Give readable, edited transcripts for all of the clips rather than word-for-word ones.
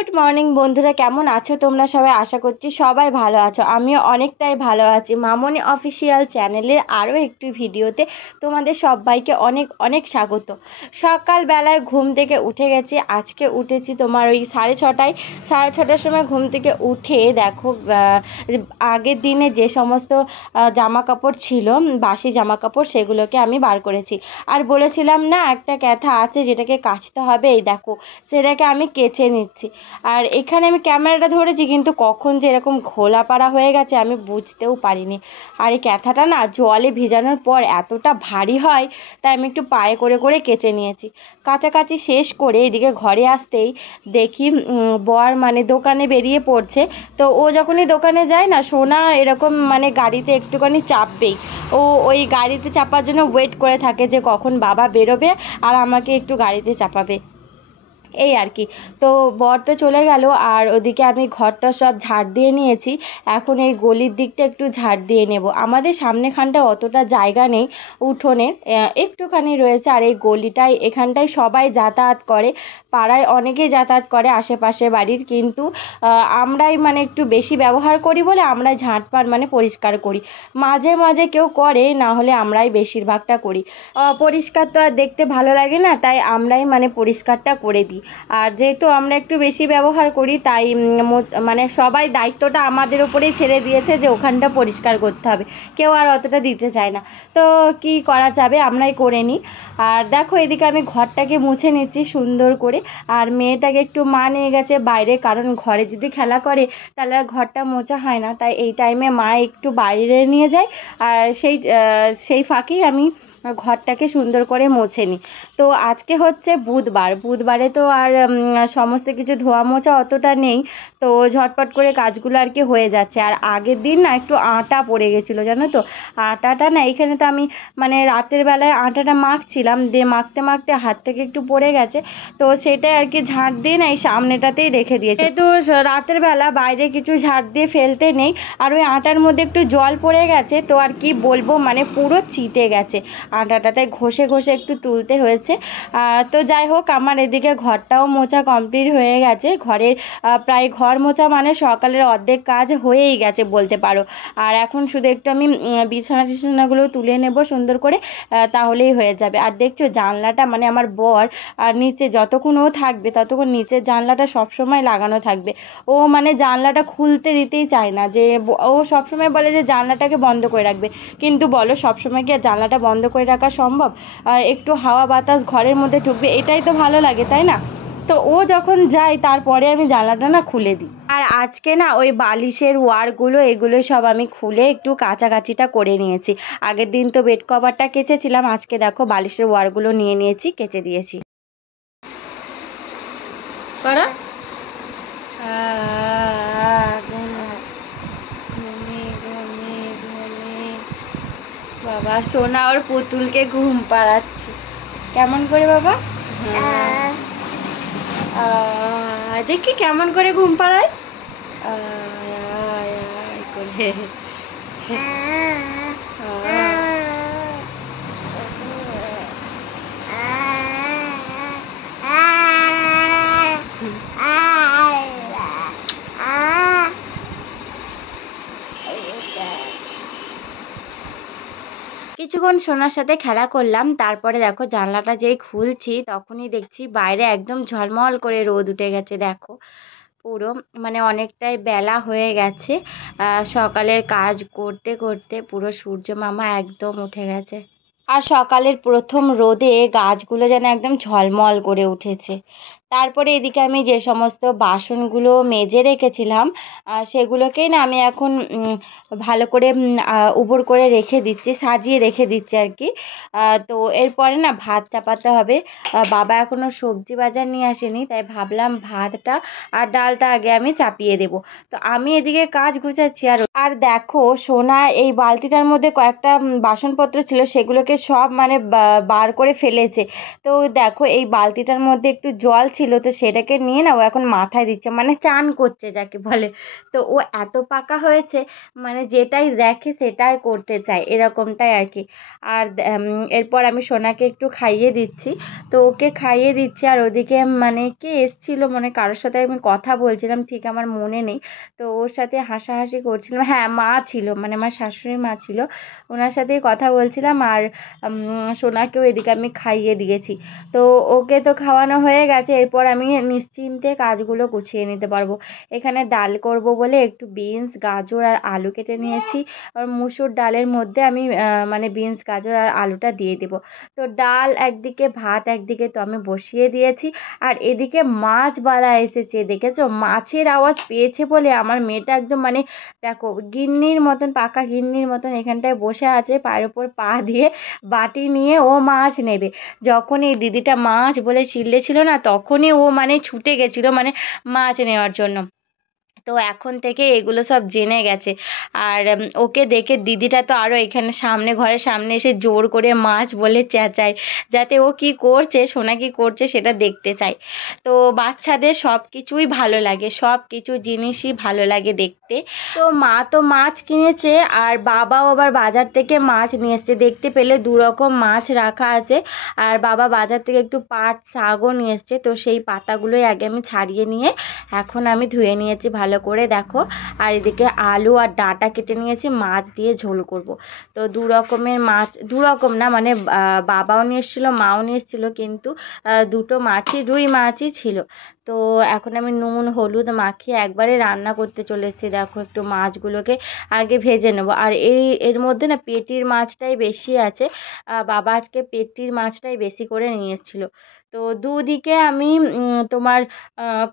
Good morning বন্ধুরা, কেমন আছো তোমরা সবাই? আশা করছি সবাই ভালো আছো। আমিও অনেকটাই ভালো আছি। মামনি অফিসিয়াল চ্যানেলের আরও একটি ভিডিওতে তোমাদের সবাইকে অনেক অনেক স্বাগত। সকালবেলায় ঘুম থেকে উঠে গেছি। আজকে উঠেছি তোমার ওই 6:30টায়। 6:30টার সময় ঘুম থেকে উঠে দেখো আগের দিনে যে সমস্ত জামা কাপড় ছিল, বাসি জামা কাপড়, সেগুলোকে আমি বার করেছি। আর বলেছিলাম না একটা ক্যাথা আছে যেটাকে কাচতে হবে, এই দেখো সেটাকে আমি কেচে নিচ্ছি। আর এখানে আমি ক্যামেরাটা ধরেছি, কিন্তু কখন যে এরকম ঘোলা পাড়া হয়ে গেছে আমি বুঝতেও পারিনি। আর এই ক্যাথাটা না জলে ভিজানোর পর এতটা ভারী হয়, তাই আমি একটু পায়ে করে করে কেচে নিয়েছি। কাচাকাচি শেষ করে এদিকে ঘরে আসতেই দেখি বর মানে দোকানে বেরিয়ে পড়ছে। তো ও যখনই দোকানে যায় না, সোনা এরকম মানে গাড়িতে একটুখানি চাপবেই। ও ওই গাড়িতে চাপার জন্য ওয়েট করে থাকে যে কখন বাবা বেরোবে আর আমাকে একটু গাড়িতে চাপাবে, এই আর কি। তো বর তো চলে গেল, আর ওদিকে আমি ঘরটা সব ঝাড় দিয়ে নিয়েছি। এখন এই গলির দিকটা একটু ঝাড় দিয়ে নেব। আমাদের সামনেখানটা অতটা জায়গা নেই, উঠোনে একটুখানি রয়েছে। আর এই গলিটায় এখানটায় সবাই যাতায়াত করে, পাড়ায় অনেকেই যাতায়াত করে আশেপাশে বাড়ির, কিন্তু আমরাই মানে একটু বেশি ব্যবহার করি বলে আমরাই ঝাঁটপাট মানে পরিষ্কার করি। মাঝে মাঝে কেউ করে, না হলে আমরাই বেশিরভাগটা করি। পরিষ্কার তো আর দেখতে ভালো লাগে না, তাই আমরাই মানে পরিষ্কারটা করে দিই। আর যেহেতু আমরা একটু বেশি ব্যবহার করি, তাই মানে সবাই দায়িত্বটা আমাদের ওপরেই ছেড়ে দিয়েছে যে ওখানটা পরিষ্কার করতে হবে। কেউ আর অতটা দিতে চায় না, তো কি করা যাবে, আমরাই করে নিই। আর দেখো এদিকে আমি ঘরটাকে মুছে নিচ্ছি সুন্দর করে। আর মেয়েটাকে একটু মা নিয়ে গেছে বাইরে, কারণ ঘরে যদি খেলা করে তাহলে আর ঘরটা মোছা হয় না, তাই এই টাইমে মা একটু বাইরে নিয়ে যায়। আর সেই ফাঁকেই আমি ঘরটাকে সুন্দর করে মুছে নিই। তো আজকে হচ্ছে বুধবার, বুধবারে তো আর সমস্ত কিছু ধোয়া মোছা অতটা নেই, তো ঝটপট করে কাজগুলো আর কি হয়ে যাচ্ছে। আর আগের দিন না একটু আটা পড়ে গেছিলো, জানো তো। আটাটা না এখানে তো আমি মানে রাতের বেলায় আটাটা মাখছিলাম, দিয়ে মাখতে মাখতে হাত থেকে একটু পড়ে গেছে। তো সেটাই আর কি ঝাঁট দিয়ে না এই সামনেটাতেই রেখে দিয়েছে। যেহেতু রাতের বেলা বাইরে কিছু ঝাঁট দিয়ে ফেলতে নেই, আর ওই আটার মধ্যে একটু জল পড়ে গেছে, তো আর কি বলবো মানে পুরো চিটে গেছে আটাটাতে, ঘষে ঘষে একটু তুলতে হয়েছে। তো যাই হোক, আমার এদিকে ঘরটাও মোছা কমপ্লিট হয়ে গেছে। ঘরের প্রায় ঘর মোছা মানে সকালের অর্ধেক কাজ হয়েই গেছে বলতে পারো। আর এখন শুধু একটু আমি বিছানাগুলো তুলে নেব সুন্দর করে, তাহলেই হয়ে যাবে। আর দেখছো জানলাটা মানে আমার বর আর নিচে যতক্ষণ ও থাকবে ততক্ষণ নিচের জানলাটা সবসময় লাগানো থাকবে। ও মানে জানলাটা খুলতে দিতেই চায় না, যে ও সবসময় বলে যে জানলাটাকে বন্ধ করে রাখবে। কিন্তু বলো সবসময় কি আর জানলাটা বন্ধ করে রাখা সম্ভব? একটু হাওয়া বাতাস ঘরের মধ্যে ঢুকবে, এটাই তো ভালো লাগে, তাই না? তো ও যখন যায় তারপরে আমি জানলাটা না খুলে দিই। আর আজকে না ওই বালিশের ওয়ারগুলো এগুলো সব আমি খুলে একটু কাচাকাচিটা করে নিয়েছি। আগের দিন তো বেড কভারটা কেচেছিলাম, আজকে দেখো বালিশের ওয়ারগুলো নিয়ে নিয়েছি, কেচে দিয়েছি। করা বাবা সোনা ওর পুতুলকে ঘুম পাড়াচ্ছে। কেমন করে বাবা? দেখি কেমন করে ঘুম পাড়ায় করে। কিছুক্ষণ সোনার সাথে খেলা করলাম, তারপরে দেখো জানলাটা যেই খুলছি তখনই দেখছি বাইরে একদম ঝলমল করে রোদ উঠে গেছে। দেখো পুরো মানে অনেকটাই বেলা হয়ে গেছে, সকালের কাজ করতে করতে পুরো সূর্য মামা একদম উঠে গেছে। আর সকালের প্রথম রোদে গাছগুলো যেন একদম ঝলমল করে উঠেছে। তারপরে এদিকে আমি যে সমস্ত বাসনগুলো মেজে রেখেছিলাম সেগুলোকেই না আমি এখন ভালো করে উবড় করে রেখে দিচ্ছি, সাজিয়ে রেখে দিচ্ছি আর কি। তো এরপরে না ভাত চাপাতে হবে। বাবা এখনও সবজি বাজার নিয়ে আসেনি, তাই ভাবলাম ভাতটা আর ডালটা আগে আমি চাপিয়ে দেবো। তো আমি এদিকে কাজ গুছাচ্ছি। আর দেখো সোনা এই বালতিটার মধ্যে কয়েকটা বাসনপত্র ছিল, সেগুলোকে সব মানে বার করে ফেলেছে। তো দেখো এই বালতিটার মধ্যে একটু জল ছিল, তো সেটাকে নিয়ে না ও এখন মাথায় দিচ্ছে, মানে চান করছে যাকে বলে। তো ও এত পাকা হয়েছে, মানে যেটাই দেখে সেটাই করতে চায়, এরকমটাই আর কি। আর এরপর আমি সোনাকে একটু খাইয়ে দিচ্ছি, তো ওকে খাইয়ে দিচ্ছি। আর ওদিকে মানে কে এসছিল, মানে কারোর সাথে আমি কথা বলছিলাম, ঠিক আমার মনে নেই। তো ওর সাথে হাসাহাসি করছিলাম, হ্যাঁ মা ছিল, মানে আমার শাশুড়ি মা ছিল, ওনার সাথেই কথা বলছিলাম। আর সোনাকেও এদিকে আমি খাইয়ে দিয়েছি। তো ওকে তো খাওয়ানো হয়ে গেছে, এরপর আমি নিশ্চিন্তে কাজগুলো গুছিয়ে নিতে পারবো। এখানে ডাল করব বলে একটু বিনস, গাজর আর আলু কেটে নিয়েছি। আর মুসুর ডালের মধ্যে আমি মানে বিনস, গাজর আর আলুটা দিয়ে দেবো। তো ডাল একদিকে, ভাত একদিকে তো আমি বসিয়ে দিয়েছি। আর এদিকে মাছবালা এসেছে, দেখেছো? মাছের আওয়াজ পেয়েছে বলে আমার মেয়েটা একদম মানে দেখো গিন্নির মতন, পাকা গিন্নির মতন এখানটায় বসে আছে, পায়ের ওপর পা দিয়ে বাটি নিয়ে ও মাছ নেবে। যখন এই দিদিটা মাছ বলে চিল্লেছিল না, তখনই ও মানে ছুটে গেছিলো মানে মাছ নেওয়ার জন্য। তো এখন থেকে এগুলো সব জেনে গেছে। আর ওকে দেখে দিদিটা তো আরও এখানে সামনে, ঘরের সামনে এসে জোর করে মাছ বলে চেঁচায়, যাতে ও কী করছে, সোনা কী করছে সেটা দেখতে চায়। তো বাচ্চাদের সব কিছুই ভালো লাগে, সব কিছু জিনিসই ভালো লাগে দেখতে। তো মা তো মাছ কিনেছে, আর বাবাও আবার বাজার থেকে মাছ নিয়ে এসছে। দেখতে পেলে দু রকম মাছ রাখা আছে। আর বাবা বাজার থেকে একটু পাট শাকও নিয়ে এসছে, তো সেই পাতাগুলোই আগে আমি ছাড়িয়ে নিয়ে এখন আমি ধুয়ে নিয়েছি ভালো করে, দেখো। আর এদিকে আলু আর ডাঁটা কেটে নিয়েছি, মাছ দিয়ে ঝোল করব। তো দু রকমের মাছ, দু রকম না মানে বাবাও নিয়ে এসেছিলো, মাও নিয়ে এসেছিলো, কিন্তু দুটো মাছই, রুই মাছই ছিল। তো এখন আমি নুন হলুদ মাখিয়ে একবারে রান্না করতে চলে এসেছি। দেখো একটু মাছগুলোকে আগে ভেজে নেবো। আর এর মধ্যে না পেটির মাছটাই বেশি আছে, বাবা আজকে পেটির মাছটাই বেশি করে নিয়ে এসেছিলো। তো দুদিকে আমি তোমার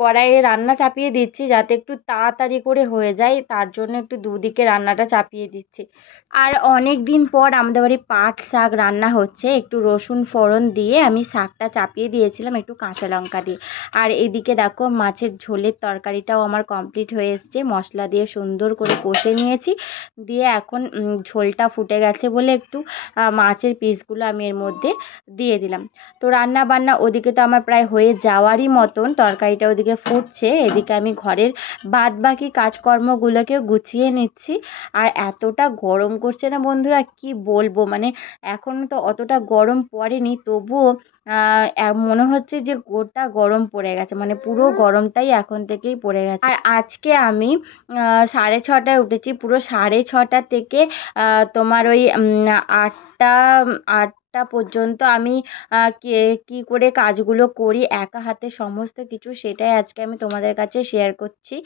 কড়াইয়ে রান্না চাপিয়ে দিচ্ছি, যাতে একটু তাড়াতাড়ি করে হয়ে যায়, তার জন্য একটু দুদিকে রান্নাটা চাপিয়ে দিচ্ছি। আর অনেক দিন পর আমাদের বাড়ি পাট শাক রান্না হচ্ছে, একটু রসুন ফোড়ন দিয়ে আমি শাকটা চাপিয়ে দিয়েছিলাম একটু কাঁচা লঙ্কা দিয়ে। আর এদিকে দেখো মাছের ঝোলের তরকারিটাও আমার কমপ্লিট হয়ে এসছে, মশলা দিয়ে সুন্দর করে কষে নিয়েছি। দিয়ে এখন ঝোলটা ফুটে গেছে বলে একটু মাছের পিসগুলো আমি এর মধ্যে দিয়ে দিলাম। তো রান্না বান্না ওদিকে তো আমার প্রায় হয়ে যাওয়ারই মতন, তরকারিটা ওদিকে ফুটছে, এদিকে আমি ঘরের বাদবাকি কাজকর্মগুলোকেও গুছিয়ে নিচ্ছি। আর এতটা গরম করছে না বন্ধুরা, কি বলবো, মানে এখনও তো অতটা গরম পড়েনি, তবুও মনে হচ্ছে যে গোটা গরম পড়ে গেছে, মানে পুরো গরমটাই এখন থেকেই পড়ে গেছে। আর আজকে আমি 6:30টায় উঠেছি, পুরো 6:30 থেকে তোমার ওই 8টা 8টা পর্যন্ত আমি কী করে কাজগুলো করি একা হাতে সমস্ত কিছু, সেটাই আজকে আমি তোমাদের কাছে শেয়ার করছি।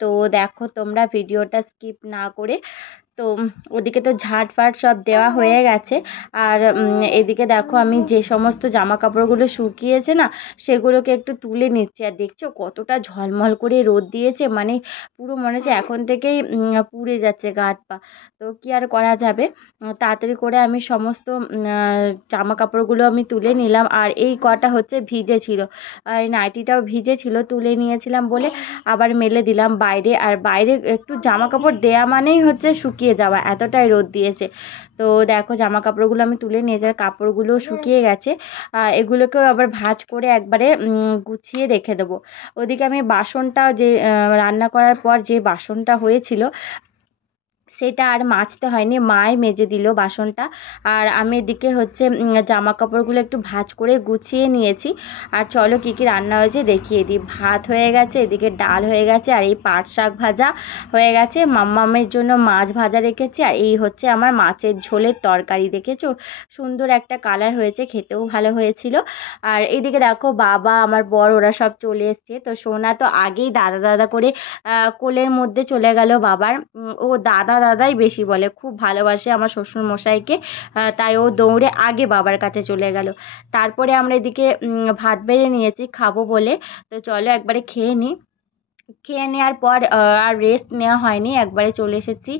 তো দেখো তোমরা ভিডিওটা স্কিপ না করে। তো ওদিকে তো ঝাঁট ফাট সব দেওয়া হয়ে গেছে। আর এদিকে দেখো আমি যে সমস্ত জামা কাপড়গুলো শুকিয়েছে না, সেগুলোকে একটু তুলে নিচ্ছি। আর দেখছো কতটা ঝলমল করে রোদ দিয়েছে, মানে পুরো মনে হচ্ছে এখন থেকেই পুড়ে যাচ্ছে গা হাত পা। তো কি আর করা যাবে, তাড়াতাড়ি করে আমি সমস্ত জামা কাপড়গুলো আমি তুলে নিলাম। আর এই কটা হচ্ছে ভিজে ছিল, এই নাইটিটাও ভিজে ছিল, তুলে নিয়েছিলাম বলে আবার মেলে দিলাম বাইরে। আর বাইরে একটু জামা কাপড় দেয়া মানেই হচ্ছে শুকিয়ে যাওয়া, এতটাই রোদ দিয়েছে। তো দেখো জামা কাপড়গুলো আমি তুলে নিয়ে যাই, কাপড়গুলো শুকিয়ে গেছে। এগুলোকেও আবার ভাঁজ করে একবারে গুছিয়ে রেখে দেবো। ওদিকে আমি বাসনটা যে রান্না করার পর যে বাসনটা হয়েছিল সেটা আর মাজতে হয়নি, মাই মেজে দিল বাসনটা। আর আমি এদিকে হচ্ছে জামা কাপড়গুলো একটু ভাঁজ করে গুছিয়ে নিয়েছি। আর চলো কী কী রান্না হয়েছে দেখিয়ে দিই। ভাত হয়ে গেছে, এদিকে ডাল হয়ে গেছে, আর এই পাট শাক ভাজা হয়ে গেছে, মাম্মামের জন্য মাছ ভাজা রেখেছি। আর এই হচ্ছে আমার মাছের ঝোলের তরকারি, দেখেছো সুন্দর একটা কালার হয়েছে, খেতেও ভালো হয়েছিল। আর এইদিকে দেখো বাবা, আমার বর, ওরা সব চলে এসছে। তো সোনা তো আগেই দাদা দাদা করে কোলের মধ্যে চলে গেল বাবার। ও দাদা দাদাই বেশি বলে, খুব ভালোবাসে আমার শ্বশুর মশাইকে, তাই ও দৌড়ে আগে বাবার কাছে চলে গেল। তারপরে আমরা এদিকে ভাত বেড়ে নিয়েছি খাবো বলে। তো চলো একবারে খেয়ে নিই। খেয়ে নেওয়ার পর আর রেস্ট নেওয়া হয়নি, একবারে চলে এসেছি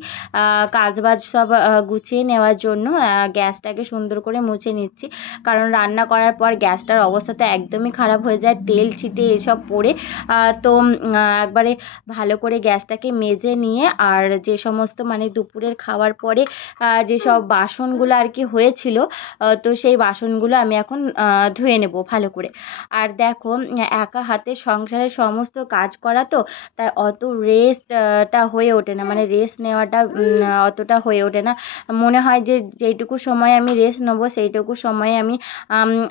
কাজবাজ সব গুছিয়ে নেওয়ার জন্য। গ্যাসটাকে সুন্দর করে মুছে নিচ্ছি, কারণ রান্না করার পর গ্যাসটার অবস্থা তো একদমই খারাপ হয়ে যায়, তেল ছিটে এসব পড়ে। তো একবারে ভালো করে গ্যাসটাকে মেজে নিয়ে, আর যে সমস্ত মানে দুপুরের খাওয়ার পরে যেসব বাসনগুলো আর কি হয়েছিল, তো সেই বাসনগুলো আমি এখন ধুয়ে নেব ভালো করে। আর দেখো, একা হাতে সংসারের সমস্ত কাজ করা তো, তাই অত রেস্টটা হয়ে ওঠে না, মানে রেস্ট নেওয়াটা অতটা হয়ে ওঠে না। মনে হয় যে যেইটুকু সময় আমি রেস্ট নেবো সেইটুকু সময়ে আমি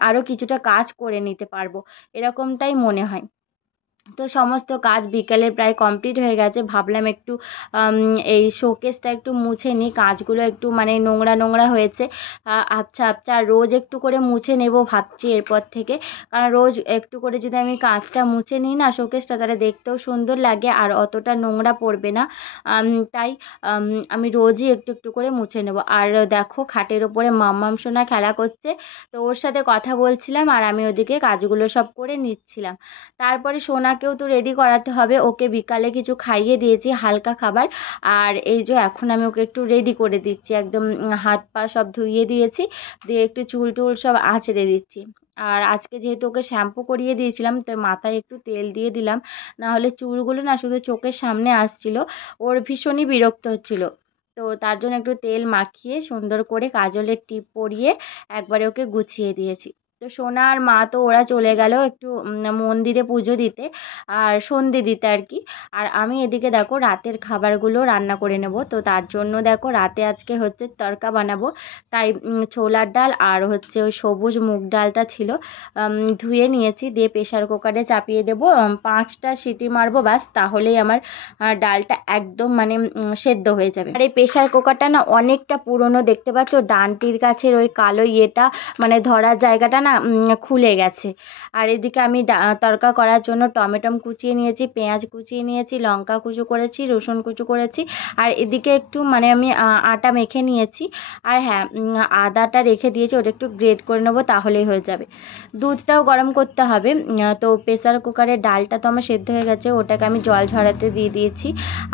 আরও কিছুটা কাজ করে নিতে পারবো, এরকমটাই মনে হয়। তো সমস্ত কাজ বিকেলে প্রায় কমপ্লিট হয়ে গেছে, ভাবলাম একটু এই শোকেসটা একটু মুছে নিই, কাজগুলো একটু মানে নোংরা নোংরা হয়েছে, আচ্ছা আচ্ছা। আর রোজ একটু করে মুছে নেব ভাবছি এরপর থেকে, কারণ রোজ একটু করে যদি আমি কাজটা মুছে নিই না শোকেসটা, তাহলে দেখতেও সুন্দর লাগে আর অতটা নোংরা পড়বে না। তাই আমি রোজই একটু একটু করে মুছে নেব। আর দেখো, খাটের ওপরে মাম্মাম সোনা খেলা করছে, তো ওর সাথে কথা বলছিলাম আর আমি ওদিকে কাজগুলো সব করে নিচ্ছিলাম। তারপরে সোনাকেও তো রেডি করাতে হবে, ওকে বিকালে কিছু খাইয়ে দিয়েছি হালকা খাবার। আর এই যে এখন আমি ওকে একটু রেডি করে দিচ্ছি, একদম হাত পা সব ধুইয়ে দিয়েছি, দিয়ে একটু চুল টুল সব আঁচড়ে দিচ্ছি। আর আজকে যেহেতু ওকে শ্যাম্পু করিয়ে দিয়েছিলাম, তো মাথায় একটু তেল দিয়ে দিলাম, না হলে চুলগুলো না শুধু চোখের সামনে আসছিল, ওর ভীষণই বিরক্ত হচ্ছিল। তো তার জন্য একটু তেল মাখিয়ে সুন্দর করে কাজলের টিপ পরিয়ে একবারে ওকে গুছিয়ে দিয়েছি। তো সোনা আর মা তো ওরা চলে গেল একটু মন্দিরে পুজো দিতে আর সন্ধে দিতে আর কি। আর আমি এদিকে দেখো রাতের খাবারগুলো রান্না করে নেব। তো তার জন্য দেখো রাতে আজকে হচ্ছে তড়কা বানাবো, তাই ছোলার ডাল আর হচ্ছে ওই সবুজ মুগ ডালটা ছিল, ধুয়ে নিয়েছি, দিয়ে প্রেশার কুকারে চাপিয়ে দেবো, 5টা সিটি মারবো ব্যাস, তাহলেই আমার ডালটা একদম মানে সেদ্ধ হয়ে যাবে। আর এই প্রেশার কুকারটা না অনেকটা পুরনো, দেখতে পাচ্ছ ডানটির কাছের ওই কালো ইয়েটা মানে ধরার জায়গাটা না খুলে গেছে। আর এদিকে আমি তড়কা করার জন্য টমেটো কুচিয়ে নিয়েছি, পেঁয়াজ কুচিয়ে নিয়েছি, লঙ্কা কুচো করেছি, রসুন কুচো করেছি, আর এদিকে একটু মানে আমি আটা মেখে নিয়েছি। আর হ্যাঁ, আদাটা রেখে দিয়েছি, ওটা একটু গ্রেট করে নেবো তাহলেই হয়ে যাবে। দুধটাও গরম করতে হবে। তো প্রেসার কুকারের ডালটা তো আমার সেদ্ধ হয়ে গেছে, ওটাকে আমি জল ঝরাতে দিয়ে দিয়েছি।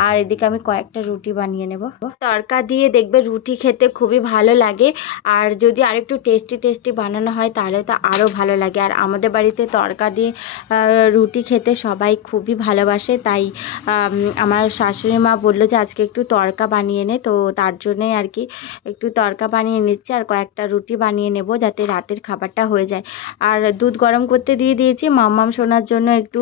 আর এদিকে আমি কয়েকটা রুটি বানিয়ে নেব। তড়কা দিয়ে দেখবে রুটি খেতে খুবই ভালো লাগে, আর যদি আরেকটু টেস্টি টেস্টি বানানো হয় তাহলে তো আরও ভালো লাগে। আর আমাদের বাড়িতে তড়কা দিয়ে রুটি খেতে সবাই খুবই ভালোবাসে, তাই আমার শাশুড়ি মা বললো যে আজকে একটু তড়কা বানিয়ে নে, তো তার জন্যই আর কি একটু তড়কা বানিয়ে নিচ্ছি আর কয়েকটা রুটি বানিয়ে নেব যাতে রাতের খাবারটা হয়ে যায়। আর দুধ গরম করতে দিয়ে দিয়েছি, মাম্মাম সোনার জন্য একটু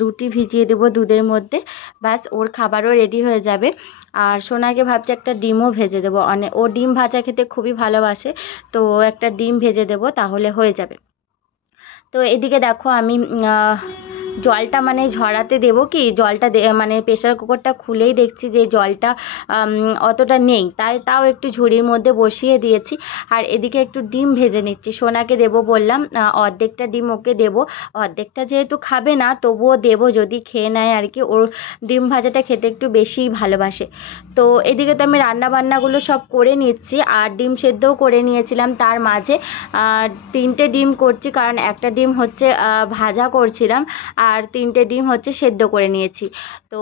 রুটি ভিজিয়ে দেবো দুধের মধ্যে, ব্যাস ওর খাবারও রেডি হয়ে যাবে। আর সোনাকে ভাবছি একটা ডিমও ভেজে দেবো, ও ডিম ভাজা খেতে খুবই ভালোবাসে, তো একটা ডিম ভেজে দেবো তাহলে হয়ে যাবে। তো এদিকে দেখো আমি জলটা মানে ঝরাতে দেবো কি, জলটা মানে প্রেশার কুকারটা খুলেই দেখছি যে জলটা অতটা নেই, তাই তাও একটু ঝুড়ির মধ্যে বসিয়ে দিয়েছি। আর এদিকে একটু ডিম ভেজে নিচ্ছি, সোনাকে দেবো বললাম, অর্ধেকটা ডিম ওকে দেবো, অর্ধেকটা যেহেতু খাবে না তবুও দেবো যদি খেয়ে নেয় আর কি, ওর ডিম ভাজাটা খেতে একটু বেশিই ভালোবাসে। তো এদিকে তো আমি রান্নাবান্নাগুলো সব করে নিচ্ছি, আর ডিম সেদ্ধও করে নিয়েছিলাম তার মাঝে। 3টে ডিম করছি, কারণ একটা ডিম হচ্ছে ভাজা করছিলাম আর 3টে ডিম হচ্ছে সেদ্ধ করে নিয়েছি। তো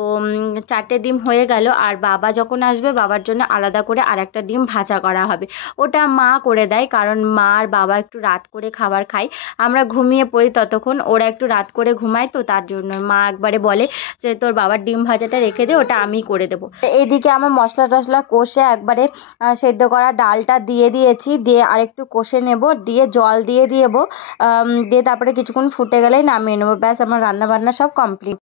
4টে ডিম হয়ে গেল, আর বাবা যখন আসবে বাবার জন্য আলাদা করে আরেকটা ডিম ভাজা করা হবে, ওটা মা করে দেয়, কারণ মা আর বাবা একটু রাত করে খাবার খায়, আমরা ঘুমিয়ে পড়ি ততক্ষণ, ওরা একটু রাত করে ঘুমায়, তো তার জন্য মা একবারে বলে যে তোর বাবার ডিম ভাজাটা রেখে দে, ওটা আমি করে দেবো। এইদিকে আমার মশলা টশলা কষে একবারে সেদ্ধ করা ডালটা দিয়ে দিয়েছি, দিয়ে আরেকটু কষে নেব, দিয়ে জল দিয়ে দেবো, দিয়ে তারপরে কিছুক্ষণ ফুটে গেলেই নামিয়ে নেবো, ব্যাস আমার রান্নাবান্না সব কমপ্লিট।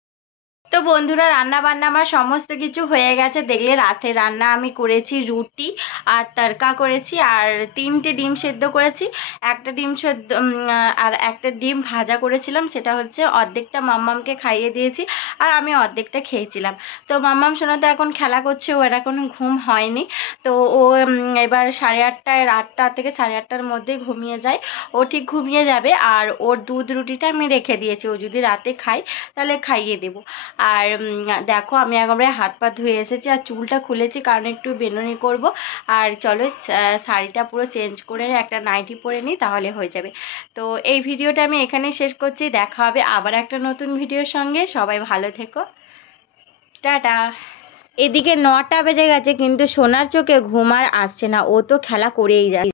তো বন্ধুরা, রান্না বান্না আমার সমস্ত কিছু হয়ে গেছে, দেখলে রাতে রান্না আমি করেছি রুটি আর তড়কা করেছি, আর 3টে ডিম সেদ্ধ করেছি, একটা ডিম সেদ্ধ আর একটা ডিম ভাজা করেছিলাম, সেটা হচ্ছে অর্ধেকটা মাম্মামকে খাইয়ে দিয়েছি আর আমি অর্ধেকটা খেয়েছিলাম। তো মাম্মাম সোনা তো এখন খেলা করছে, ওর এখনো ঘুম হয়নি, তো ও এবার 8:30 8টা থেকে 8:30টার মধ্যে ঘুমিয়ে যায়, ও ঠিক ঘুমিয়ে যাবে। আর ওর দুধ রুটিটা আমি রেখে দিয়েছি, ও যদি রাতে খায় তাহলে খাইয়ে দেবো। আর দেখো আমি একবারে হাত পা ধুয়ে এসেছি আর চুলটা খুলেছি কারণ একটু বেনুনি করব। আর চলো শাড়িটা পুরো চেঞ্জ করে একটা নাইটি পরে নিই, তাহলে হয়ে যাবে। তো এই ভিডিওটা আমি এখানেই শেষ করছি, দেখা হবে আবার একটা নতুন ভিডিওর সঙ্গে। সবাই ভালো থেকো, টাটা। এদিকে 9টা বেজে গেছে কিন্তু সোনার চোখে ঘুম আর আসছে না, ও তো খেলা করেই যায়।